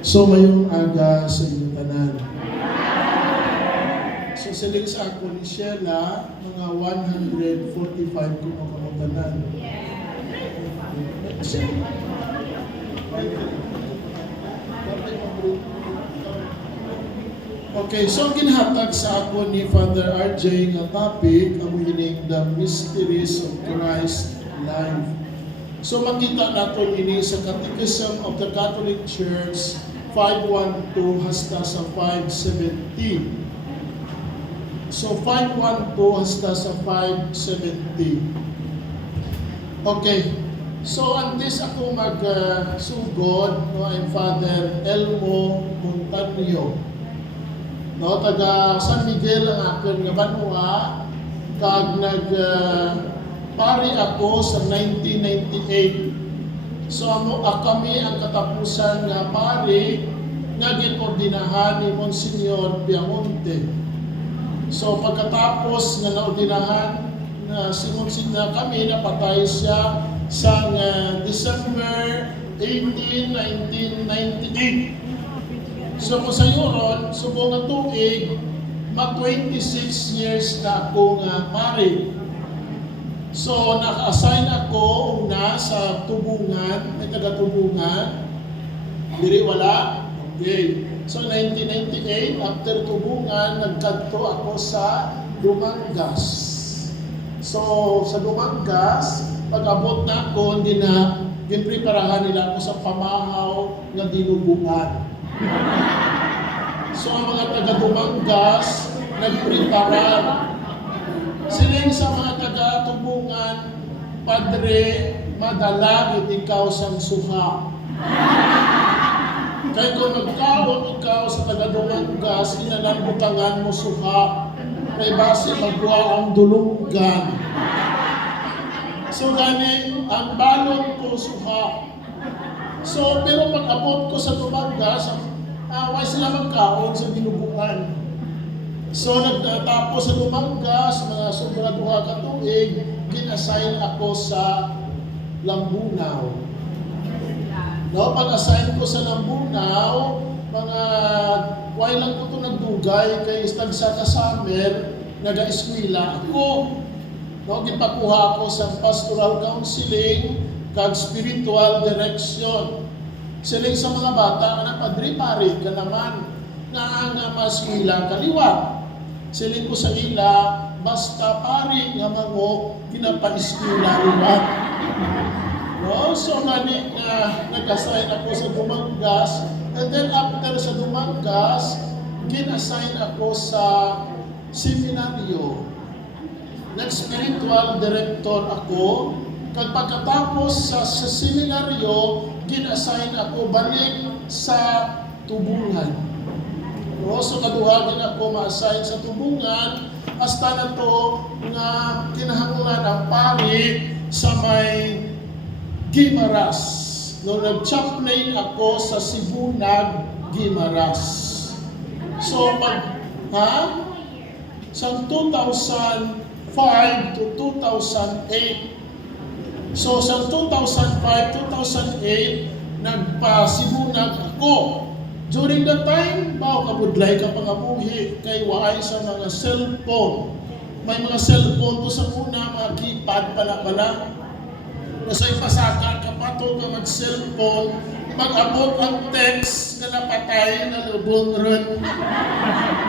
So mayong aga sa inyong tanan. So siling sa ako ni Sheila, mga 145 kung ako tanan. Okay, so ginhatag sa ako ni Father RJ nga topic ang hining the mysteries of Christ life. So makita nato ini sa Catechism of the Catholic Church 512 hasta sa 570. So 512 hasta sa 570. Okay. So antes ako magsugod, no, ay Father Elmo Montaño. No, taga San Miguel ang akin nga banwa, kag pari ako sa 1998. So kami ang katapusan nga pari nga ginordinahan ni Monsignor Piamonte. So pagkatapos nga naordinahan na si Monsignor kami, napatay siya sa December 18, 1998. So kung sa yuron, subong nga tuig, mag-26 years na ako nga pari. So naka-assign ako una sa Tubungan, may taga-Tubungan. Diri wala? Okay. So 1998, after Tubungan, nagkanto ako sa Dumangas. So sa Dumangas, pag-abot na ako, ginpreparahan nila ako sa pamahaw ng dinuguan. So ang mga taga-Dumangas, nagprepara. Siling sa mga taga-Tubungan, Padre, madala ikaw sang suha. Kaya kung nagkaon ikaw sa taga-Dumangas, inanambutangan mo suha, kay base magwa ang dulunggan. So gani, ang balon ko suha. So, pero pag-abot ko sa Dumangas, why sila magkaon sa dinuguan. So, nagtatapos sa Dumangas, mga sobra 2 ka tuig, gin-assign ako sa Lambunaw. No, pag-assign ko sa Lambunaw, mga why lang ko ito nagdugay, kay tagsa ka summer, nag-eskwela ako. No, gipakuha ako sa pastoral counseling, kag spiritual direction. Siling sa mga bata, na padri-pari ka naman, nga maskwila kaliwa. Siling ko sa ila, basta pari nga mango, ginapa-eskwila liwat. No? So, nag-assign ako sa Dumangas, and then after sa Dumangas, gin-assign ako sa seminaryo. Nag-spiritual director ako. Kag pagkatapos sa seminaryo, gin-assign ako balik sa Tubungan. No? So kaduha din ako ma-assign sa Tubungan, hasta na to nga kinahanglan ang pari sa may Guimaras. No, nag-chaplain ako sa Sibunag, Guimaras. So sa 2005 to 2008, so sa 2005-2008, nagpasibunag ako. During the time, kabudlay ka pangabuhi, kay waay sa mga cellphone. May mga cellphone to sa una, mga keypad pala. Nasa'y pasaka ka pa to ka mag-cellphone, mag-abot ang text na napatay, na lubong rin.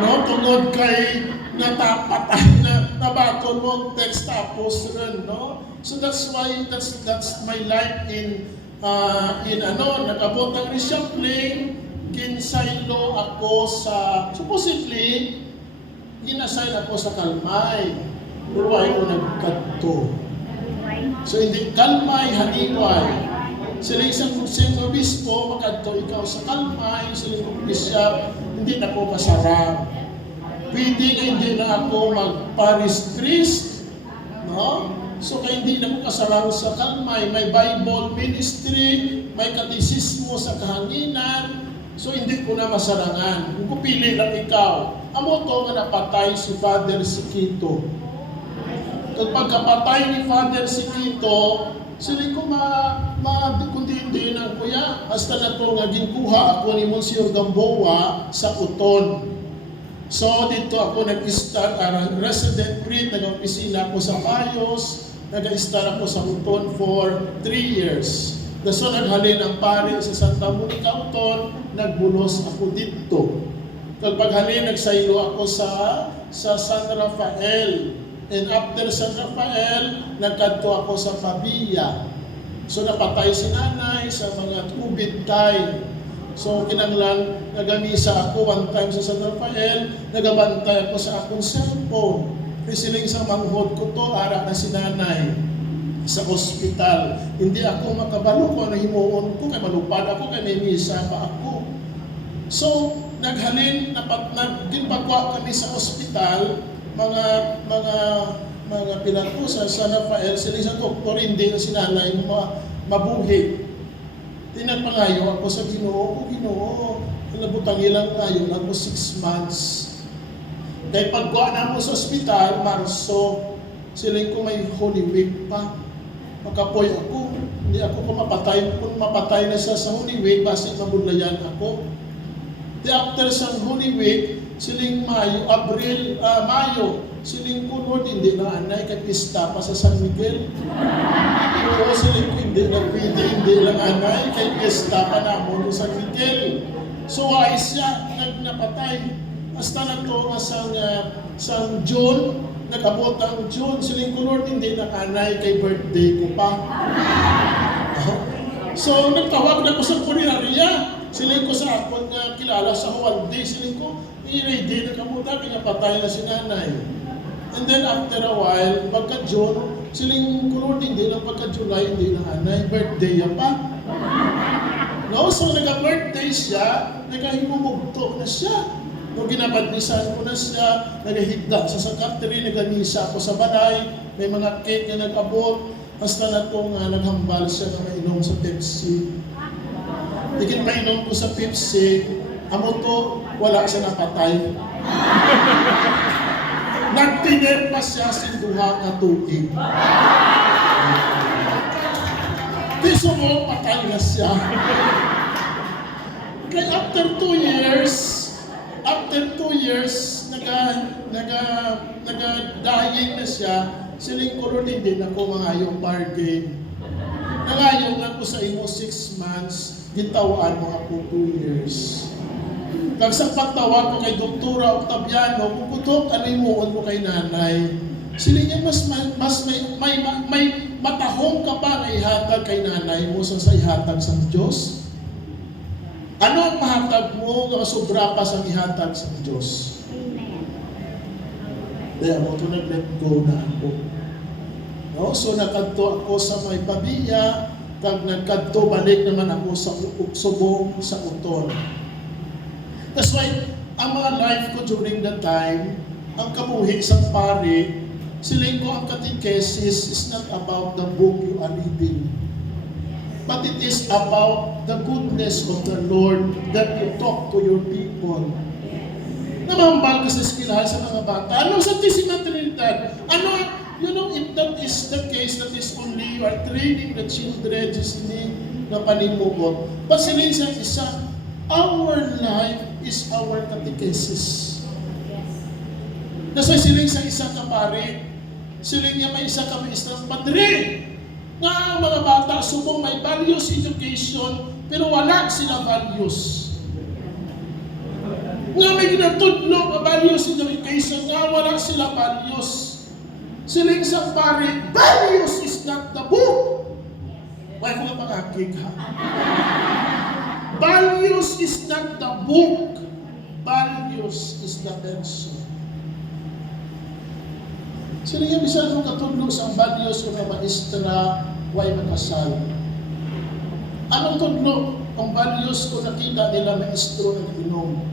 No? Tungod kay natapatay na nabaton mo ang text tapos rin, no? So that's why that's my life in nag-abot ng reshuffling, ginsaylo ako sa supposedly ginasayl ako sa Kalmay. Pero ay ko nagkadto. So hindi Kalmay, Haniway. Sila isang obispo, makadto ikaw sa Kalmay, sila bishop, hindi na ko masarap. Pwede hindi na ako mag-parish priest, no? So kaya hindi na ko kasarang sa Kalmay, may Bible ministry, may katisismo sa kahanginan, so hindi ko na masarangan. Kung kupili lang ikaw, amo to nga napatay si Father Siquito. Kung pagkapatay ni Father Siquito, Sili ko kundi ng kuya, hasta na to nga ginkuha ako ni Monsieur Gamboa sa Uton. So dito ako nag-start, resident print, nag-opisina ako sa Payos, nag-start ako sa Uton for 3 years. So naghalin ang pari sa Santa Monica Uton, nagbulos ako dito. Paghalin, nagsaylo ako sa San Rafael. And after San Rafael, nagkadto ako sa Pavia. So napatay si nanay sa mga COVID time. So kinanglan, nagamisa ako one time sa San Rafael, nagabantay ako sa akong cellphone. Kasi siling sa manghod ko to, ara na si nanay sa ospital. Hindi ako makabalo ko, nahimuon ko, kay malupad ako, kay may misa pa ako. So naghalin, ginpagwa kami sa ospital, mga pinato sa San Rafael, sila sa doktor, hindi na sinanay mabuhi. Tinagpangayo ako sa Ginoo, nabutang ilang ngayon, ako 6 months. Dahil pagkuha na mo sa ospital, Marso, sila ko may Holy Week pa. Makapoy ako, hindi ako kumapatay. Kung mapatay na siya sa Holy Week, basta mabudlayan ako. After sa Holy Week, siling Mayo, siling ko, Lord, hindi na anay, kay pista pa sa San Miguel. Oo, siling ko, hindi na pwede, hindi lang anay, kay pista pa namon sa San Miguel. So, wais siya, napatay. Hasta na to, sa June, nag-abot ang June, siling ko, Lord, hindi na anay, kay birthday ko pa. So, nagtawag na ko sa Punerarya. Siling ko sa akon nga kilala sa Huwalde, siling ko, i-ready na kamuta, kaya patay na si nanay. And then after a while, pagka-June, siling ko, Lord, hindi lang pagka-July, hindi na anay, birthday ya pa. No, so nagka-birthday siya, nagkahimumugto na siya. Nung ginabadnisan ko na siya, nagahigda sa sakatri, nagamisa ako sa balay, may mga cake na nag-abot, hasta na itong naghambal siya na mainom sa Pepsi. Digit mainom ko sa Pepsi, amo to, wala siya napatay. Nagtingin pa siya sinduha na tubig. Piso mo, patay na siya. Kaya after 2 years, nag-dying na siya, siling ko rin hindi na ko mangayong bargain. Nangayon lang ko sa imo 6 months, gitawaan mo ako 2 years. Kag sa pagtawag ko kay Doktora Octaviano, kukutok ano imuon ko kay nanay. Sila niya mas may matahong ka pa na ihatag kay nanay mo sa ihatag sa Diyos. Ano ang mahatag mo nga sobra pa sa ihatag sa Diyos? Dahil mo ito nag-let go na ako. No? So nakadto ako sa may Pavia, kag nagkadto balik naman ako sa Subong sa Uton. That's why, ang mga life ko during that time, ang kabuhi sa pari, siling ko ang catechesis is not about the book you are reading, but it is about the goodness of the Lord that you talk to your people. Namambal ka sa eskwelahan sa mga bata. Ano sa Santisima Trinidad? If that is the case, that is only you are training the children, just na panimugot. But siling sa isa, our life is our catechesis. Nasa siling sa isa ka pare, siling niya may isa ka maestro, padre, nga mga bata, subong may values education, pero wala sila values. Nga may ginatudlo na values education, nga wala sila values. Siling sa pare, values is not the book. Why ko nga pangakig ha? Values is not the book. Values is the person. Sila yung bisan mong katulog sa values ko na maestra, why makasal. Anong tudlo? Ang values ko nakita nila maestro nag-inom.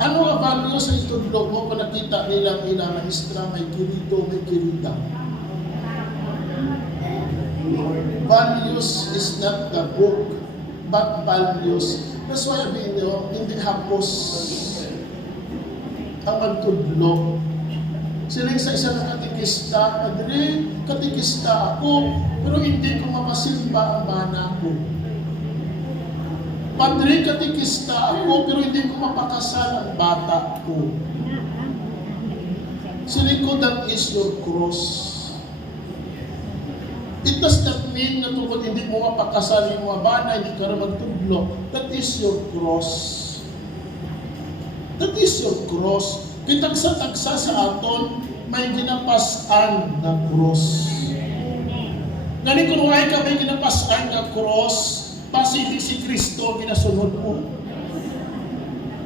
Ano ang values sa itudlo mo kung nakita nila ina maestra, may kirito, may kirita? Values is not the book, but values. That's why sabihin nyo, hindi hapos ang magtudlo. Sila sa isa na katikista, Padre, katikista ako, pero hindi ko mapasimba ang bana ko. Padre, katikista ako, pero hindi ko mapakasal ang bata ko. Sila ko, that is your cross. It does not mean na tungkol hindi mo mapakasal yung mga bana, hindi ka rin magtudlo. That is your cross. That is your cross. Kitagsa-tagsa sa aton, may ginapasan na cross. Ngani kung why ka may ginapasan na cross, basi hindi si Kristo ginasunod mo.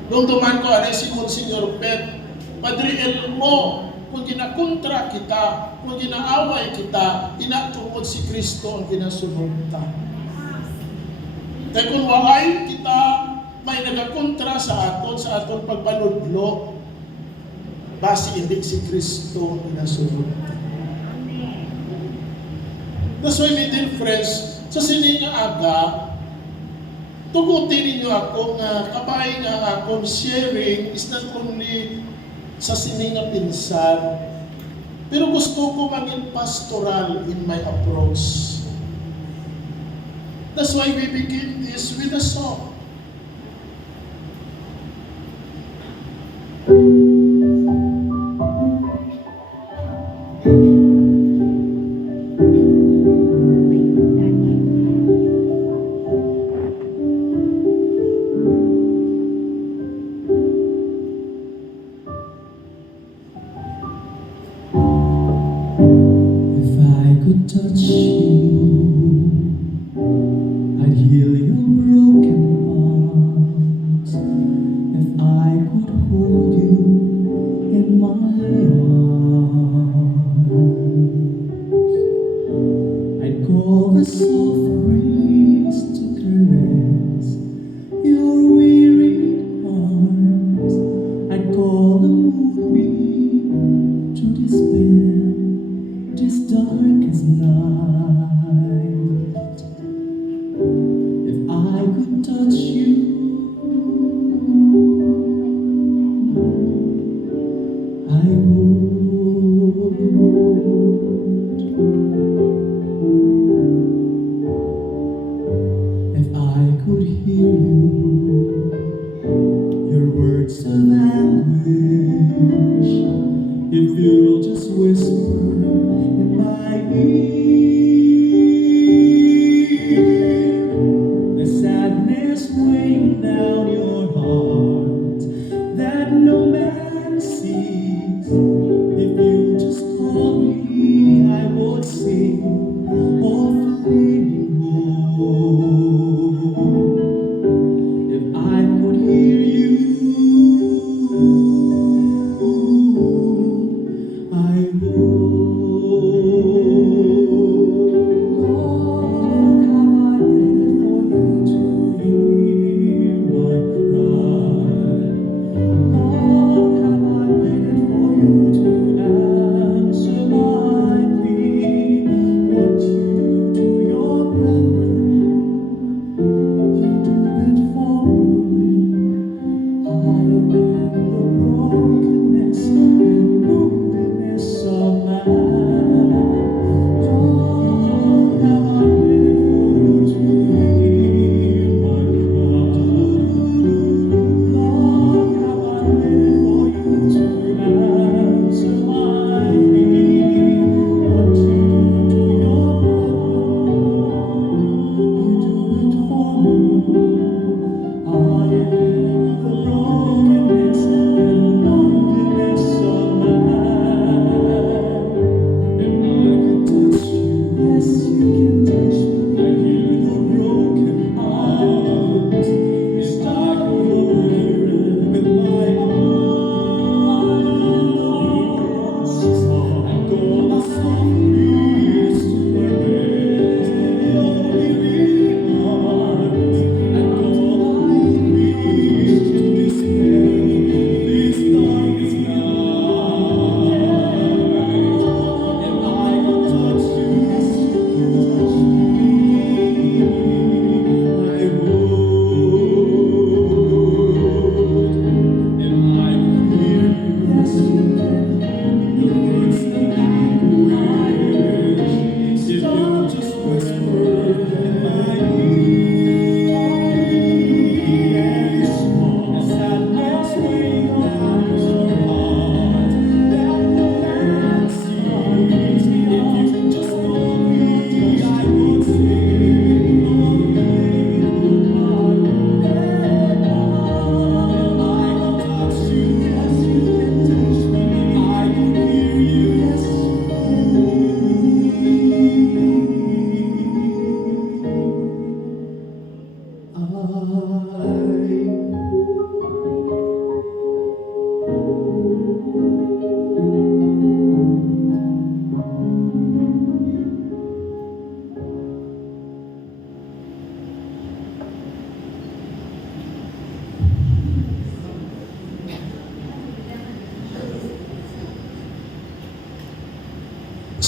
Nung duman ko, alay si Monsignor Pet, Padre Elmo, kung ginakontra kita, kung ginaaway kita, inatungod si Kristo ang ginasunod ta. Kaya kung waway kita, may nagakontra sa aton pagpanudlo, basi hindi si Kristo ang ginasunod ta. That's why, my dear friends, sa sininga aga, tugutin ninyo ako nga kabay nga akong sharing is not only sa sininga pinsan, pero gusto ko maging pastoral in my approach. That's why we begin this with a song. Touch you, I'd heal your broken arms. If I could hold you in my arms, I'd call the soft breeze to caress your weary arms. I'd call the moonbeam to dispel this darkest night. If I could touch you, I would. If I could hear you, your words of anguish, if you'll just whisper in my ear, the sadness weighing down your heart that no man sees. If you just call me, I would sing of fleeting hope. If I could hear you, I would.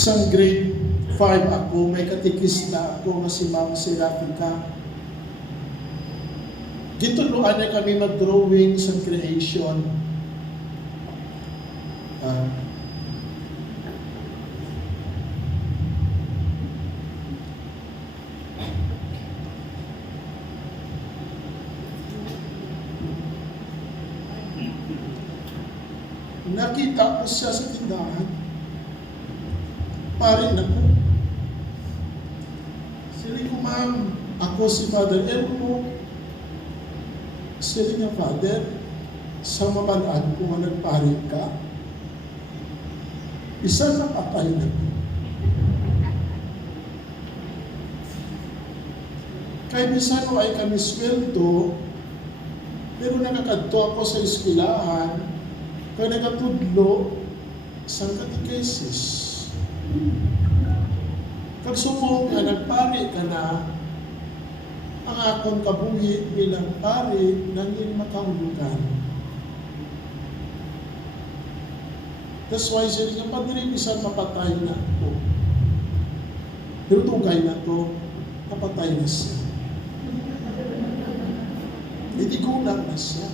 Isang grade 5 ako, may katikista ako nga si Ma'am Serafika. Gituluan niya kami mag-drawing sa creation. Nakita ko siya sa tindahan. Pare na ko. Sili ko, ma'am, ako si Father Elmo. Sili niya, Father, sa mabalaan ko nga nagpare ka, isa na patay na ko. Kaya bisan mo ay kami sweldo, pero nakakadto ako sa eskwelahan, kaya nagatudlo sa catechesis. Kagsubong nga nagpari ka na, ang akong kabuhi bilang pari nangin makahulugan. That's why siya nga, Padre, bisan mapatay na ako. Pero tugay na to, napatay na siya. Hindi kulang na siya.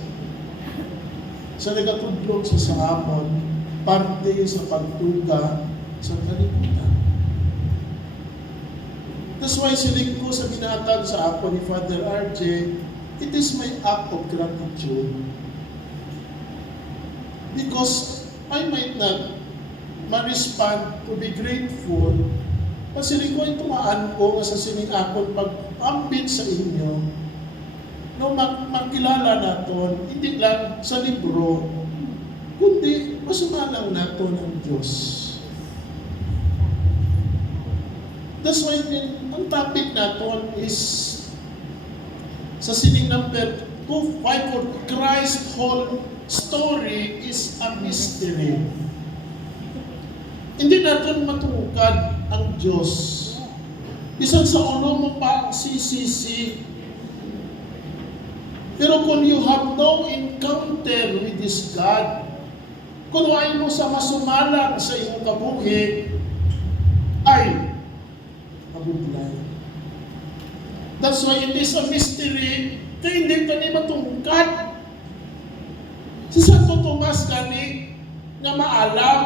Sa nagatudlog sa sahamon, parte sa pagtuga sa kalibutan. That's why siling ko sa binatag sa ako ni Father RJ, it is my act of gratitude. Because I might not ma-respond to be grateful, kasi siling ko ay tumaan ko sa sining akon pag-ambit sa inyo, no, makilala naton, hindi lang sa libro, kundi masumalang naton ang Diyos. That's why ang topic naton is sa sining number 254, Christ's whole story is a mystery. Hindi natin matungkad ang Diyos. Bisan sa ulo mo pa ang sisisi. Pero kung you have no encounter with this God, kung wala mo sa masumalang sa iyong kabuhi, ay mabublay. That's why it is a mystery, kaya hindi ka ni matungkad. Si Santo Tomas gani na maalam,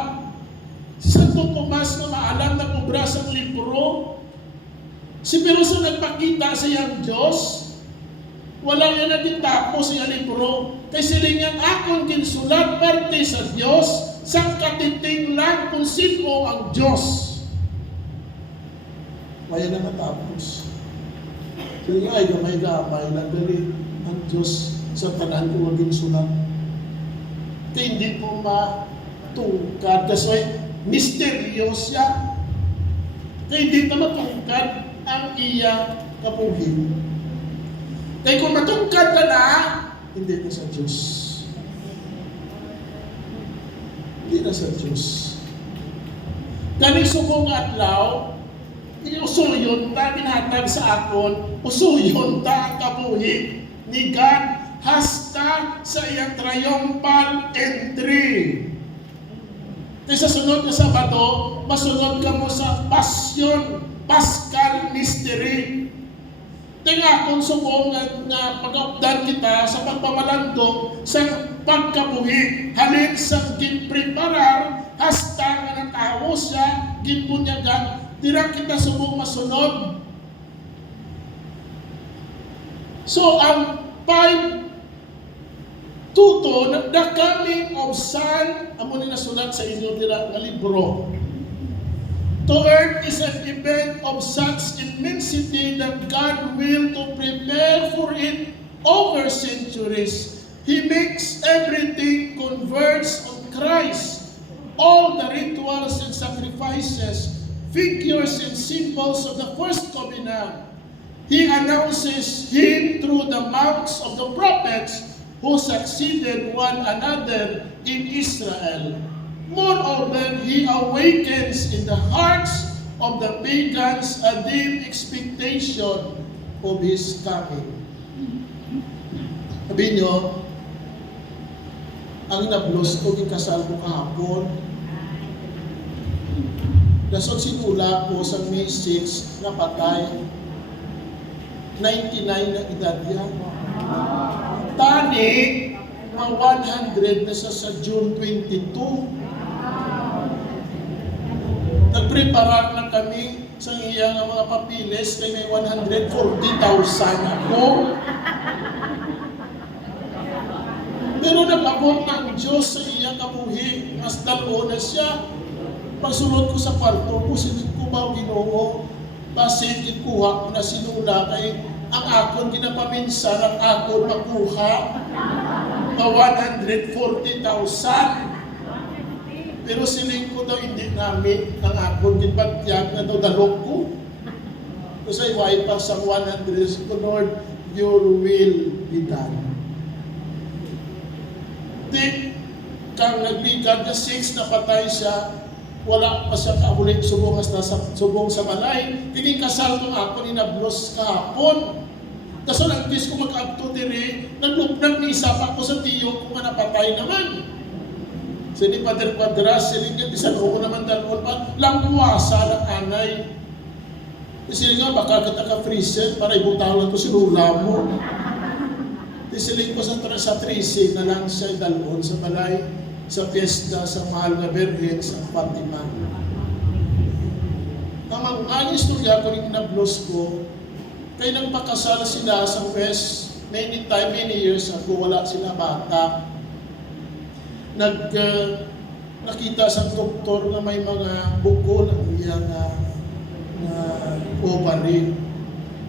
si Santo Tomas na maalam na kubra sa libro, si pero sa nagpakita sa iyang Diyos, wala yan natin tapos sa libro. Kaya sila niyang akong kinsulat parte sa Diyos, sa katiting lang kung sino ang Diyos. Kaya na matapos. Sila nga ay gamay-gamay, nagdali ang Diyos sa tanan ko maging sulat. Kaya hindi po matungkad, kasi misteryoso siya. Kaya hindi na matungkad ang iya kapuhin. Kaya kung matungkad ka na, hindi na sa Diyos. Hindi na sa Diyos. Kani subong adlaw, usuyon ta binatag sa akon, usuyon ta ang kabuhi ni God hasta sa iyang triumphal entry. Kaya sa sunod na Sabado, masunod ka mo sa Passion, Paschal Mystery. Kaya kung subong nga pag-updan kita sa pagpamalandong sa pagkabuhi, halin sa ginpreparar, hasta nga natawo siya, ginpunyagan, tira kita subong masunod. So, ang 5 tuto, the coming of Son, amo ni nasulat sa inyo tira nga libro. To earth is an event of such immensity that God will to prepare for it over centuries. He makes everything converge on Christ. All the rituals and sacrifices, figures and symbols of the first covenant. He announces Him through the mouths of the prophets who succeeded one another in Israel. Moreover, He awakens in the hearts of the pagans a deep expectation of His coming. Sabi nyo, ang inablos ko, ikasal ko kahapon, Dasod sinula ko sa May 6 na patay. 99 na edad yan. Tani, mga 100 na siya sa June 22. Nagpreparar na kami sa iya nga mga papilis kay may 140,000 ako. Pero nag-abot ng Diyos sa iya kabuhi. Mas dalo na siya. Pagsulod ko sa kwarto, pusilid ko ba Ginoo? Basit kuha ko na sinula kay ang akon ginapaminsan ang akon makuha na 140,000. Pero siling ko daw hindi namin ang akon ginbatyag na daw dalok ko. Kasi why pa sa 100, so Lord, your will be done. Di, kang nagbigad na 6 na patay siya, wala pa siya kaulit subong sa balay. Kini kasal ko ako ni nablos kahapon. Kasi nagpis ko mag-agto diri, naglupnag ni isa pa ko sa tiyo ko nga napatay naman. Sini Padre Quadras, sili nga bisan ko naman dalon pa, langkuasa ng anay. Sili nga baka kita ka freezer para ibutaw to sinula mo. Isiling ko sa 13 na lang siya dalon sa balay, sa piyesta, sa mahal na Birhen, sa Fatima. Ang istorya ko rin nablos ko, kaya nang pakasal sila sa West, many years ago, wala sila bata. Nakita sa doktor na may mga buko ng iyang na ovary.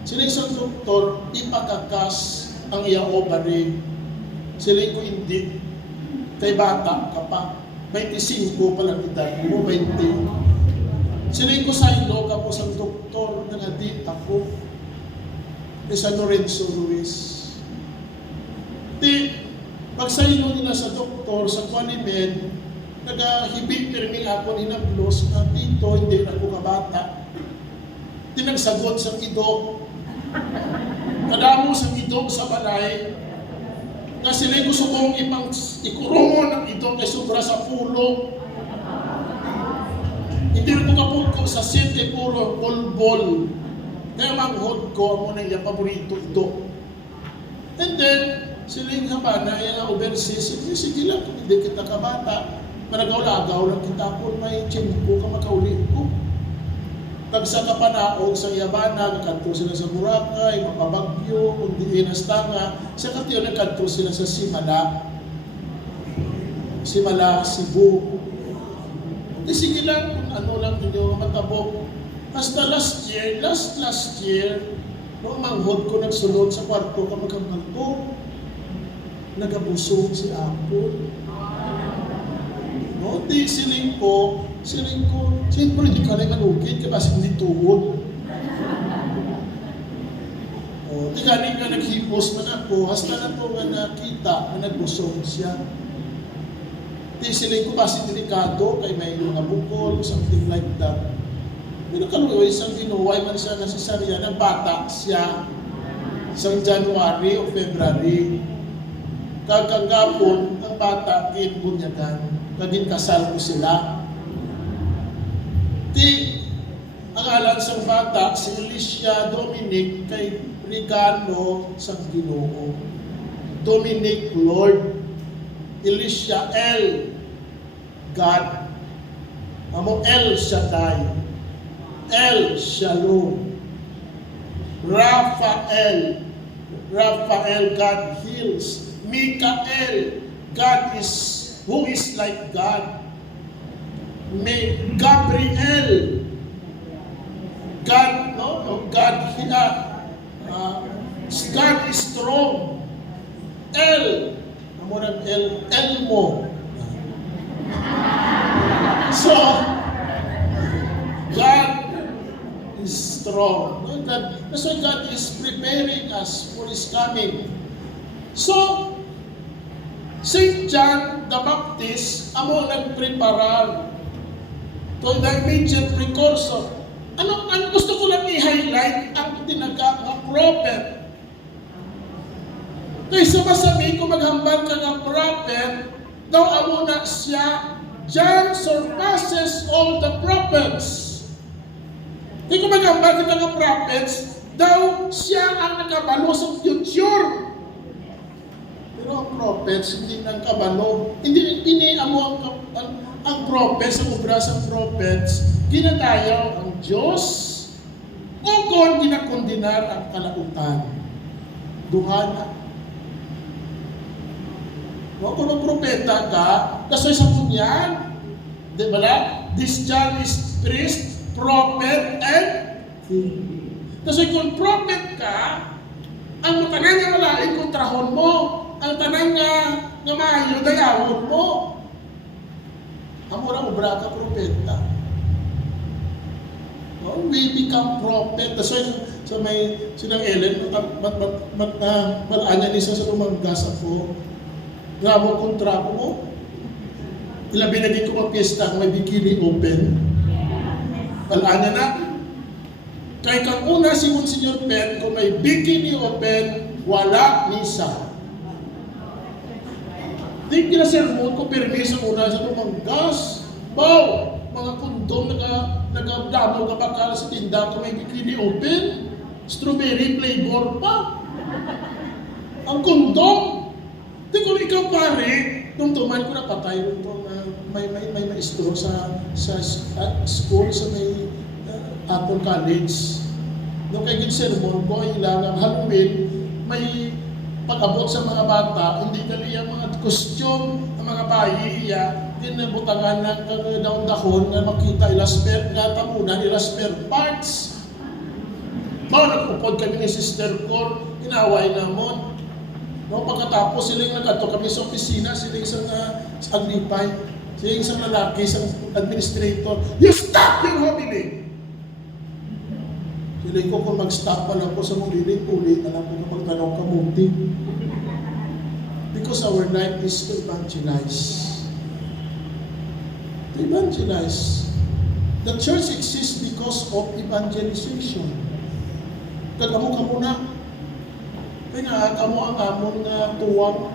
Sila isang doktor, ipakakas ang iyang ovary. Sila ko hindi. Kay bata ka pa. 25 pa lang edad mo, 20. Sila ko sa ilo ka po sa doktor na ngadit ako. Sa Lorenzo Ruiz. Di, pag sa ilo nila sa doktor, sa Quanimed, nagahibig pirming ako ni Nablos na dito, hindi na ako kabata. Di nagsagot sa ido. Kadamo sa idog sa balay, nga sila gusto kong ikurungon ang idog kay sobra sa pulo. Hindi ko kapag ko sa city puro bol-bol. Kaya manghod ko mo na yung paborito idog. And then, sila yung habana, yung overseas, sige lang, kung hindi kita kabata, managaw-lagaw lang kita po, may tiyempo ka makaulit ko. Pag sa kapanaog sa Yabana, nagkanto sila sa Boracay, Mapabagyo, kundi Inastanga, sa katiyo nagkanto sila sa Simala, Cebu. Di sige lang, kung ano lang ninyo matabok. Hasta last year, noong manghod ko nagsulod sa kwarto ka magkanto, nagabusog si Apo. No, di siling ko, siyempre hindi ka rin manukit, kasi hindi tuhod. O, di ka rin ka naghipos man ako, hasta na ito nga nakita na nagbusog siya. Di siling ko kasi delikado, kay may mga bukol, something like that. Pero kaluoy, isang ginuway man siya na si Saria, nagbata siya sa January o February. Kakanggapon, ang bata, kinbunyagan. Naging kasal ko sila. Ang alam sa bata, si Alicia Dominic kay Rigano sa Ginoo. Dominic Lord. Alicia L. God. Amo El Shaddai. El Shalom. Raphael. God heals. Mikael. God is who is like God. Gabriel, God is strong. Elmo. So, God is strong. That's why God is preparing us for His coming. So, St. John the Baptist, amo nagpreparar to the immediate precursor. Ano gusto ko lang i-highlight ang prophet. Kaysa masami ko maghambal ka ng prophet, daw amo na siya, John surpasses all the prophets. Di ko magambal kita nga prophets, daw siya ang nakabalo sa future. Pero ang prophets, hindi nang kabalo. Hindi amo ang prophets, ang obra sa prophets, ginadayaw ang Diyos o kung ginakondinar ang kalautan. Duhana. No, kung ang propeta ka, kasoy sa punyan, di ba na? This John is priest, prophet, and king. Kasoy kung prophet ka, ang tanan nga malain kontrahon mo, ang tanan nga maayo, dayawon mo. Ang murang obra ka propeta. No, we become prophet. Kasoy so may sinang Ellen, malanya niya sa lumanggas ako. Grabo kontrako mo. Ilabi na dito ang piyesta kung may bikini open. Malanya na. Kaya kang una si Monsignor Pen, kung may bikini open, wala misa. Di kinasermon ko permiso muna sa tumanggas. Wow! Mga kondom nagdamo ka bakal sa tinda kung may bikini open. Strawberry flavor pa. Ang kondom. Di kung ikaw pare, nung tuman ko napatay nung may maestro sa school sa may Apple College. Nung kay sermon ko, ilang ang Halloween, may pag-abot sa mga bata, hindi kali ang mga costume, ang mga bayi, dinabutangan ng daon-dahon na makita ilasper, na tamunan ilasper parts. Nagpupod kami ni Sister Cor, inaway namon. No, pagkatapos sila nag-ato kami sa opisina, sila isang aglipay, sila isang lalaki, isang administrator, you stop your homily! Sila ko kung mag-stop pa lang po sa muliling ulit, alam ko na magtanong ka muti. Because our life is to evangelize. To evangelize. The church exists because of evangelization. Kagamo ka muna. Kaya nga, kamo ang amon nga tuwang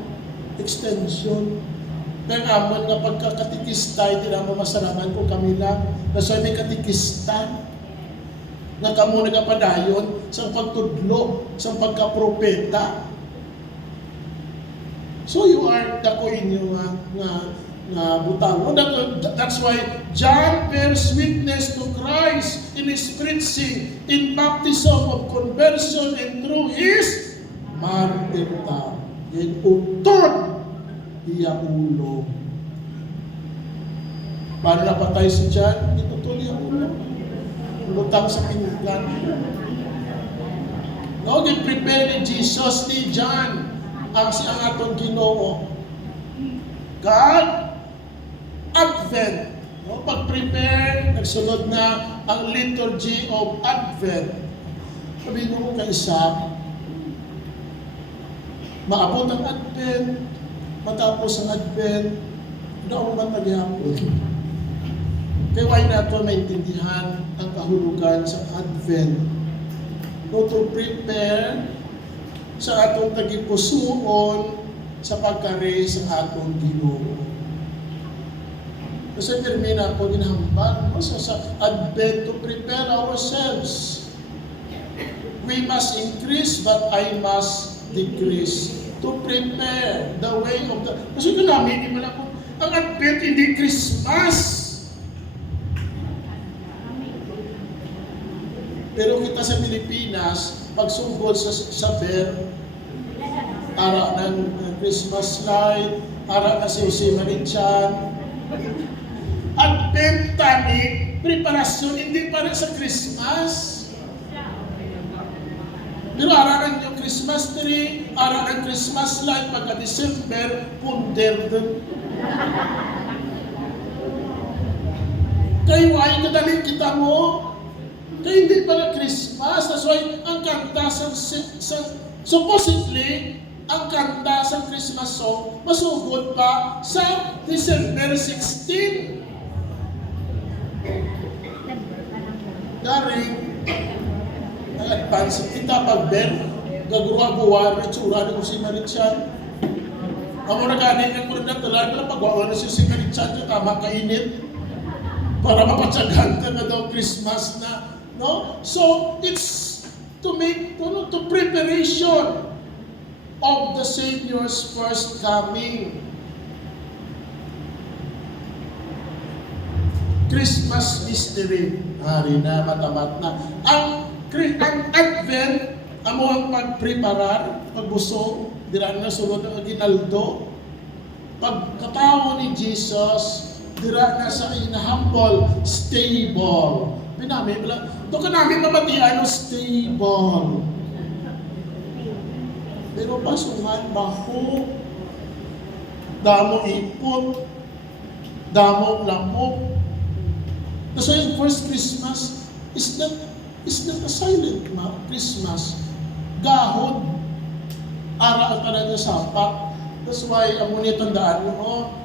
extension. Kaya nga amon nga pagkakatikista, hindi na mo masaraman kung kami lang. Nasa may katikista, nga kamo nagapadayon sa pagtudlo, sa pagkapropeta. So you are dako inyo nga butang. That's why John bears witness to Christ in his preaching, in baptism of conversion, and through his martyrdom. Yan utod iya ulo. Paano napatay si John? Itutol iya ulo. Lutang sa pinggan. No, prepare ni Jesus ni John ang siyang atong Ginoo. God, Advent. No, pag-prepare, nagsunod na ang liturgy of Advent. Sabihin mo kay isa, maabot ang Advent, matapos ang Advent, daw man maghihapon. Kaya why nato maintindihan ang kahulugan sa Advent? No, to prepare sa atong tagipusoon sa pagkari sa atong Ginoo. Kasi termina ko ginahambal sa Advent to prepare ourselves. We must increase, but I must decrease. To prepare the way of the... Kasi ko namin, hindi man ako, ang Advent hindi Christmas. Pero kita sa Pilipinas, pagsugod sa saber, ara ng Christmas light, ara na si Jose Marichan. Advent tani, preparasyon, hindi para sa Christmas. Pero ara ng yung Christmas tree, ara ng Christmas light, pagka December, punder dun. Kaya why kadaling kita mo? Kaya hindi pala Christmas. That's why ang kanta supposedly, ang kanta sa Christmas song, masugod pa sa December 16. Daring, ang advance, kita pag-ben, gagawa-gawa, ritsura ni si Marichan. Ang mga ganin ng kurda, talaga na pag-gawa na si Marichan, yung tama kainit, para mapatsagan ka na daw Christmas na No? So, it's to make, to preparation of the Savior's first coming. Christmas mystery. Hari na, matamat na. Ang Advent, amo ang pagpreparar, pagbusog, dira na sulod ang aginaldo. Pagkatao ni Jesus, dira na sa humble, stable. Pinami, ito ka namin mabatian o stable. Pero pasungan, bako, damo ipot, damo lamok. That's why yung first Christmas is not a silent Christmas. Gahod. Ara ka na sapat. That's why, ang muna tandaan mo,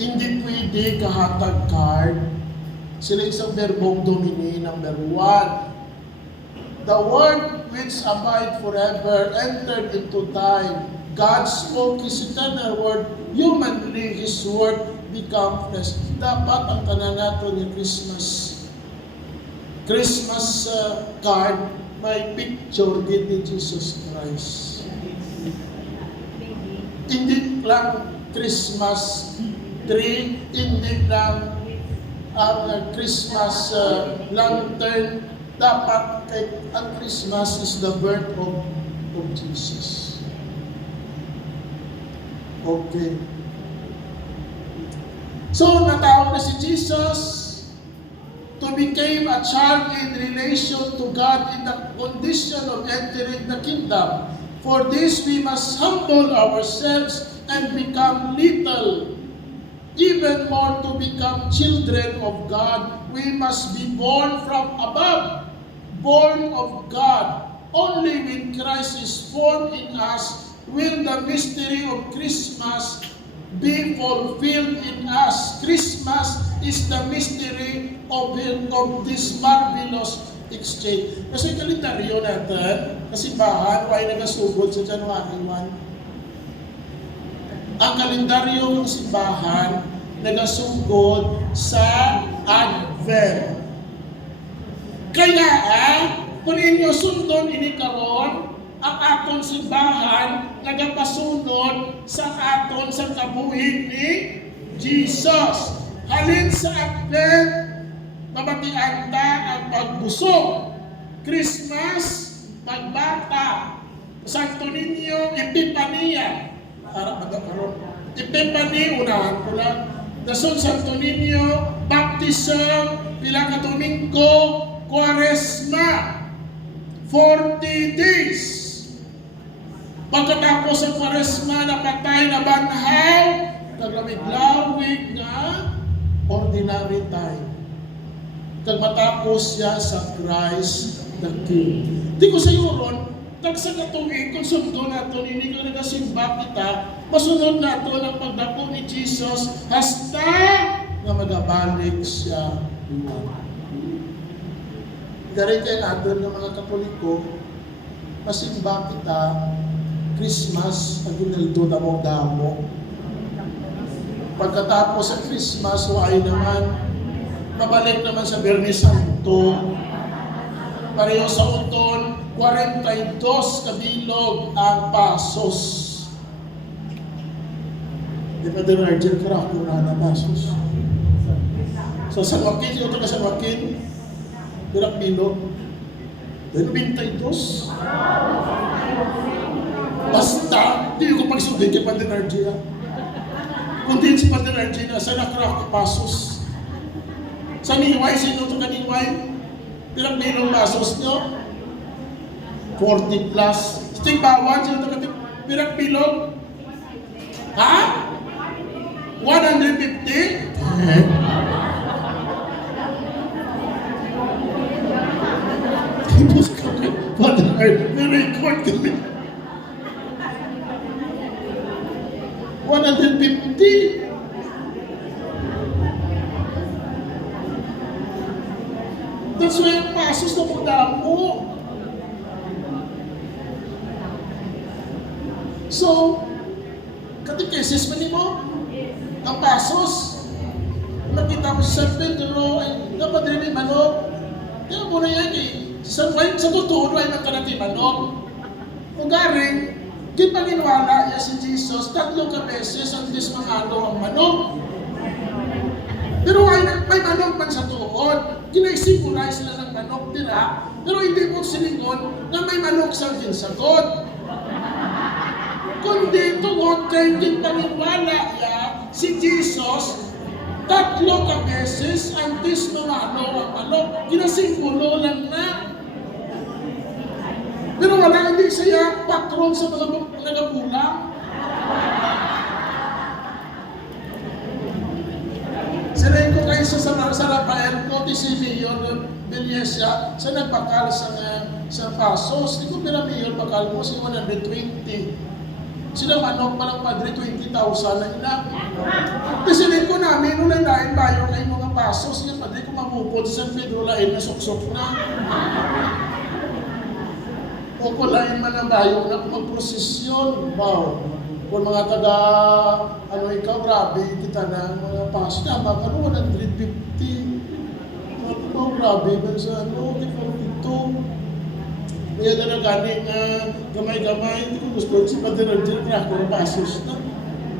hindi pwede kahatag card. Sila isang verbong domini, number 1. The word which abide forever entered into time. God spoke His eternal word, humanly His word become flesh. Dapat ang tanan nato ni Christmas card, may picture din ni Jesus Christ. Hindi lang Christmas tree, hindi lang ang Christmas lantern. Dapat ang Christmas is the birth of Jesus. Okay. So, natawag na si Jesus to become a child in relation to God in the condition of entering the kingdom. For this, we must humble ourselves and become little. Even more to become children of God, we must be born from above, born of God. Only when Christ is formed in us will the mystery of Christmas be fulfilled in us. Christmas is the mystery of this marvelous exchange. Kasi kalendaryo natin, kasimbahan, ay nagasugod sa January 1. Ang kalendaryo ng simbahan, nagasugod sa Advent. Kaya, kung inyo sundon ini karon, ang aton simbahan nagapasunod sa aton sa kabuhig ni Jesus. Halin sa Advent, mabatian ta ang pagbusog. Christmas, pagbata. Santo Niño, Epipania. Harap magkakaroon. Epipani, unahan ko lang. Dason Santo Niño, Baptism, pila ka Domingo, Quaresma. 40 days. Pagkatapos sa Quaresma, napatay na banhaw, naglamig-lawig na ordinary time. Kag matapos siya sa Christ the King. Di ko sa iyo ron, tagsa katuig, kung sundo nato, hindi ko nagasimba kita, masunod nato ang pagdako ni Jesus, hasta na magabalik siya iwan. Dari kay natin ng mga Katoliko, masimba kita, Christmas, ang ginaldo na mong damo. Pagkatapos sa Christmas, ay naman, mabalik naman sa Biyernes Santo. Pareho sa uton, 42 kabilog ang pasos. Di pa din Argel Crack, na pasos. So San Joaquin, yung taga San Joaquin, bilang bilog. Then 22. Basta, di ko pagsugay kay Padre Argel. Kung din si Padre Argel, sa nakrak pasos. Sa niway, sino ito ka niway? Bilang bilog pasos nyo? 40 plus. Sting bawan, sino ito ka bilang bilog? Ha? 150? Tipos kami, Padre Argel, may-record kami. 150. That's why ang pasos na pagdamo. So, katikesis pa mo, ang pasos, nakita ko sa San Pedro, ay napadrimi manok, Kaya mo na yan eh. Sa totoo, ay magkanati manok. O garing, gipaginwala niya si Jesus, 3 ka beses ang dismangado ang manok. Pero may manok man sa tuod. Ginay-symbolize sila ng manok nila, pero hindi mo silingon na may manok sa ginsagot. Kundi tungod kay gipaginwala niya si Jesus, 3 ka beses ang dismangado ang manok. Ginasimbolo lang na. Pero wala, hindi siya patron sa mga nagabulang. Sinay ko kayo sa Rafael ko, si Mayor Bellesa, sa nagbakal sa pasos. Di ko pira Mayor bakal mo, si 120. Sila manok palang padre, 20,000 na ina. Kasi sinay ko namin, nung lain bayo kayo mga pasos, yung padre ko mamupod sa San Pedro lain na suksok na. O kung lain man ang bayo na magprosesyon, wow. Kung mga taga, ikaw, grabe, kita na, mga paso na, baka 150. Grabe, man sa ito. Kaya na nagaling gamay-gamay, hindi ko gusto, si Padre Rangel, kaya ako pasos na.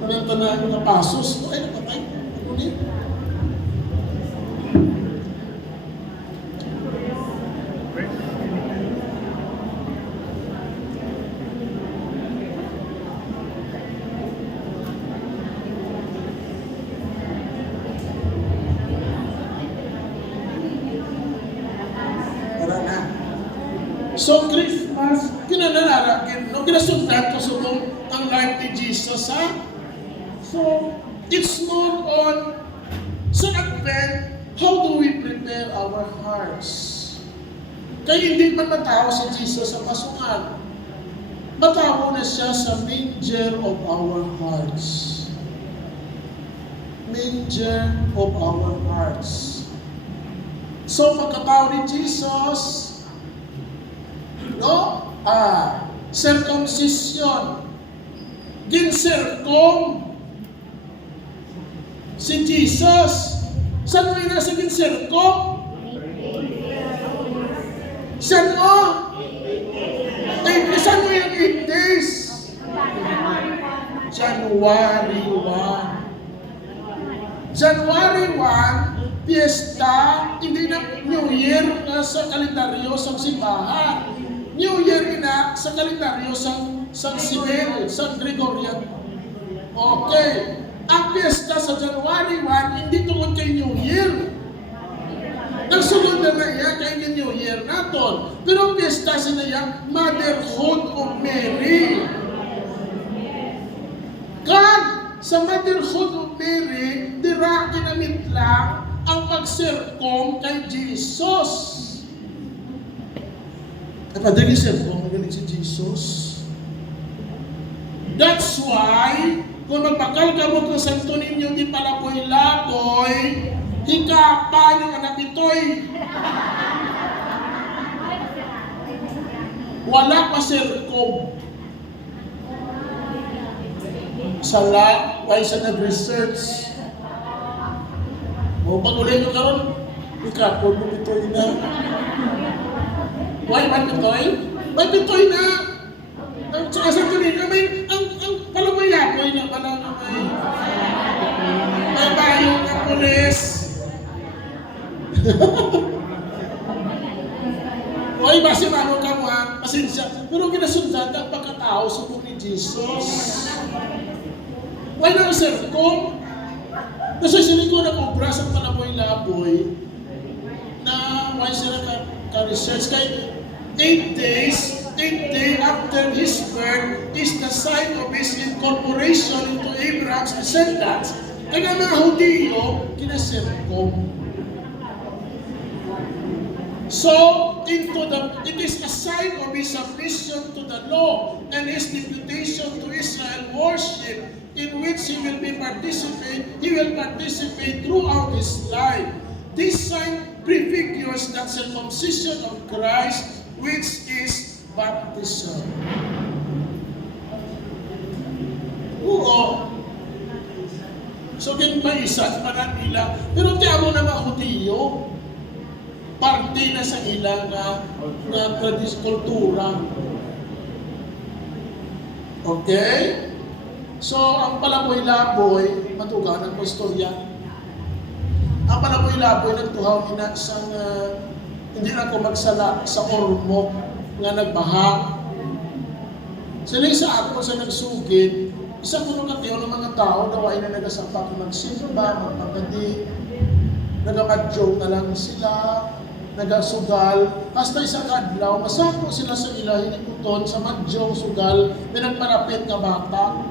Tanang mga pasos, ay, napatay. Ano niya? So, Christmas, kinanararakin, no? Kinasundan ko sa ang life ni Jesus, ha? So, it's more on, sa Advent, how do we prepare our hearts? Kaya hindi man matawa si Jesus sa pasungan. Matawa na siya sa manger of our hearts. Manger of our hearts. So, pagkatawa ni Jesus, no? Circumcision. Ginsircum si Jesus. Saan mo yung nasa ginsircum? Saan mo? Saan mo yung 8 days? January 1. January 1, piyesta, hindi na New Year na sa kalendaryo sa simbahan. New Year na sa kalendaryo sa Civil, sa Gregorian. Okay. Ang piyesta sa January 1, hindi tungkol kay New Year. Nagsunod na iya kay New Year naton. Pero ang piyesta siya Motherhood of Mary. Kag sa Motherhood of Mary, dira ginamit lang ang pag-circum kay Jesus. Napadali siya kung magaling si Jesus. That's why, kung magpakal ka mo kung santo ninyo di palaboy-laboy, hikapan yung anak ito'y. Wala pa sirkom. Sala, why siya nag-research? O pag-ulay nyo karon, hikapon mo ito'y na. Why man pitoy? Why pitoy na? Ang sa tuloy na may, ang palaboy-laboy na pala may bayo ng pulis. Oy, basi mano ka mo ha, pasensya. Pero ginasundan ang pagkatao sa ni Jesus. Why na sir? Kung nasasinin ko na obras ang palaboy-laboy na why sila ka-research kay 8 days after his birth is the sign of his incorporation into Abraham's descendants. Kaya mga Hudiyo, kinasirkom. So, it is a sign of his submission to the law and his deputation to Israel worship in which he will participate throughout his life. This sign prefigures that circumcision of Christ, which is baptism. Oo. So, kinpaisan pa na nila. Pero tiyan mo na mga Hudiyo. parte na sa ilang kultura. Okay? So, ang palaboy-laboy, matuganan ko istorya. Ang palaboy-laboy, nagtuhaw ina sang hindi na ako magsala sa ormok nga nagbaha. Sila sa ako sa nagsugid, isa ko nung katiyo ng mga tao, daw ay na nagasampa ko magsimba, magpagadi, nagamadyo na lang sila, nagasugal, hasta isang adlaw, masako sila sa ilahin ng kuton, sa madyo, sugal, may nagmarapit na bata,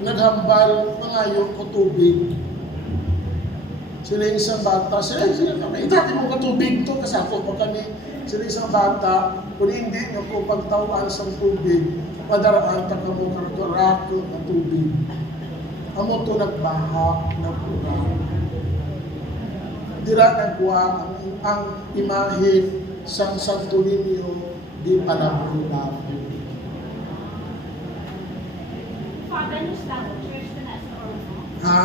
naghambal, mangayon ko tubig. Sila yung isang bata, sila kami, dati mo katubig to, kasako pa kami. Sila isang bata, kung hindi nyo kung pagtawaan sa tubig, padaraan ka mo karako na tubig. Amo to nagbaha, nagpura. Dira nagwa ang imahe sang Santo Niño di palaboy-laboy. Ha?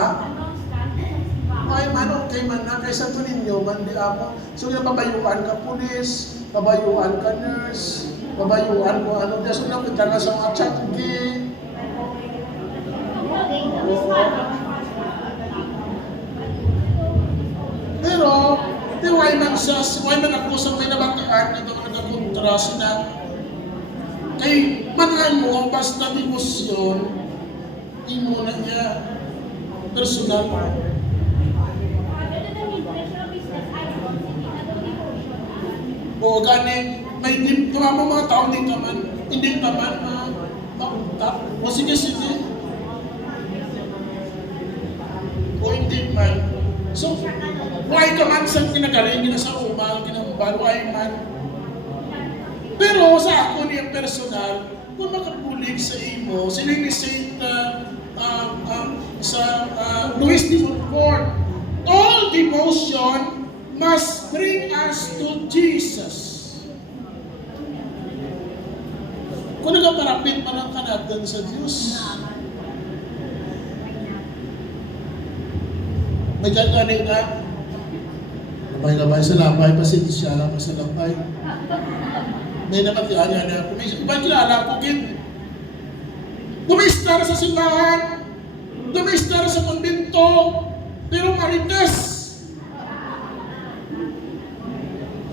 Ay man, okay man na, kay Santo Niño, man di ako. So yung pabayuan ka pulis, pabayuan ka nurse, pabayuan ko ano, so na kita nga sa mga chatgi. Pero, di why man ako sa may nabataan na mga nagkakontras na kay manan mo, basta demosyon, imo na niya personal. O gani, may mga tao hindi ka man maunta. O sige. O hindi man. So, why ka man sa kinagaling, sa umal, kinambal, why man. Pero sa ako niya personal, kung makapulig sa imo, sila ni Saint Louis de Montfort, all devotion must bring us to Jesus. Kung nagaparapit man ang kanatan sa Diyos, may gagaling nga, labay-labay sa labay, pasensya lang sa labay. May nakatiyan na ako. May ibang kilala ko, kid. Dumistar sa simbahan, dumistar sa konbento, pero marites.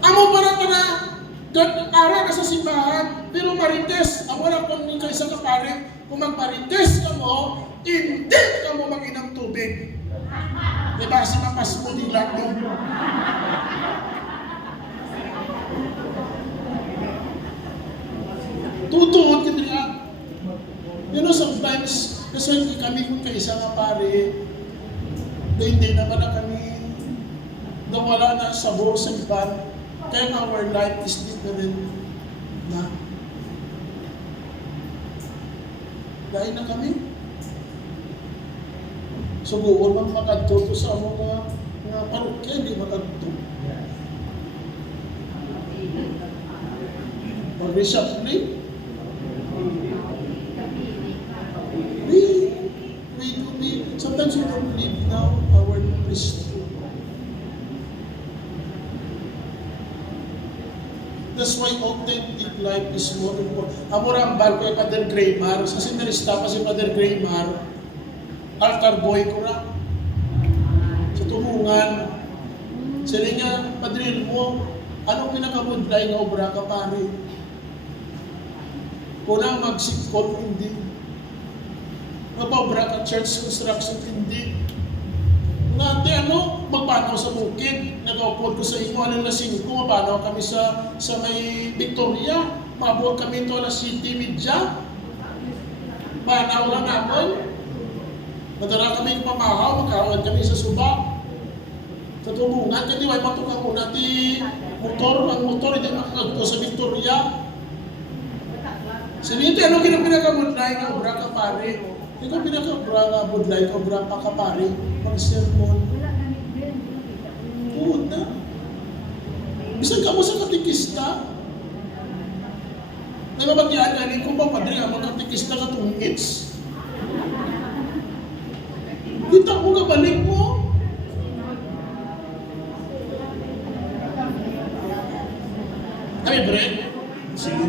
Amo para ka na, ara ka sa simbahan, pero marites. Amo na kung kayo sa kapare, kung magmarites ka mo, hindi ka mo mag-inang tubig. Diba, si mapas mo din lang yun. Tutuod ka nila. You know, sometimes, kasi kami kung kaisa nga pare, hindi naman na kami, wala na sabor sa iban, kaya our life is different na. Dahil na kami. Subuon man makadto to sa mga parokya, hindi makadto. Or recently, sometimes we don't live now our priesthood. That's why authentic life is more important. Amurambal ko yung Father Graymar, sa sinarista pa si Father Graymar, altar boy ko na, sa tumungan. Sila nga, Padre mo, anong pinakabudlay nga obra ka pare? Kung magsikot, hindi. Mapabra ka church construction, hindi. Nati magpanaw sa bukid, nag-upload ko sa inyo, alas 5, mapanaw kami sa may Victoria, mabuhat kami ito alas 7:30, panaw lang naman. Madara kami pamahaw, magkaroon kami sa suba. Katulungan, kasi may matukang muna ang motor, hindi makakagpo sa Victoria. Sabi ito, ano pinakamunay nga obra ka pare? Ikaw pinaka-obra nga budlay ka obra pa ka pare, pag-sermon. Puta. Bisan ka mo sa katikista. May mabagyaan nga rin kung pa padre nga magkatikista ka tungits. Kita mo ka balik mo. break? Sige.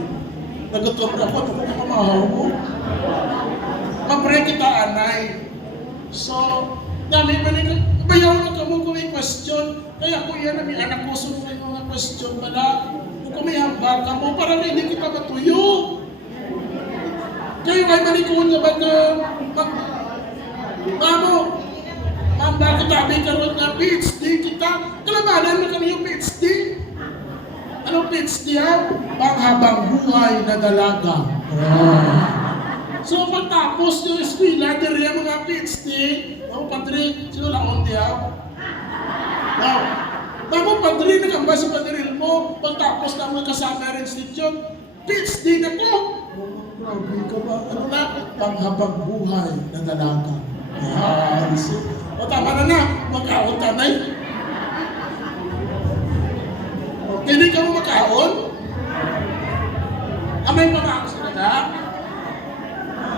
Nagatuloy ako, ako pamahaw mo. Ma-break kita, anay. So, namin manig, bayaw na ka mo kung may question. Kaya ko yan, may anak ko, so may mga question pala. Kung may hambal ka mo, para hindi kita matuyo. Kayo ay malikon nga ba na Mamo, ma'am, bakit tabi karoon nga PhD kita? Kalabanan mo kami yung PhD. Anong PhD ha? Panghabang buhay na dalaga. So pagtapos yung eskwela, diri ang mga PhD, ako padre, sino laon di ha? Now, tamo padre, nakamba sa padril mo, pagtapos na mga kasama institute, PhD na ko. Grabe ka ba? Ano na? Panghabang buhay na dalaga. Yes. O tama na, magkaon ka na eh. Hindi ka mo magkaon? Amay pa nga ako sa nada.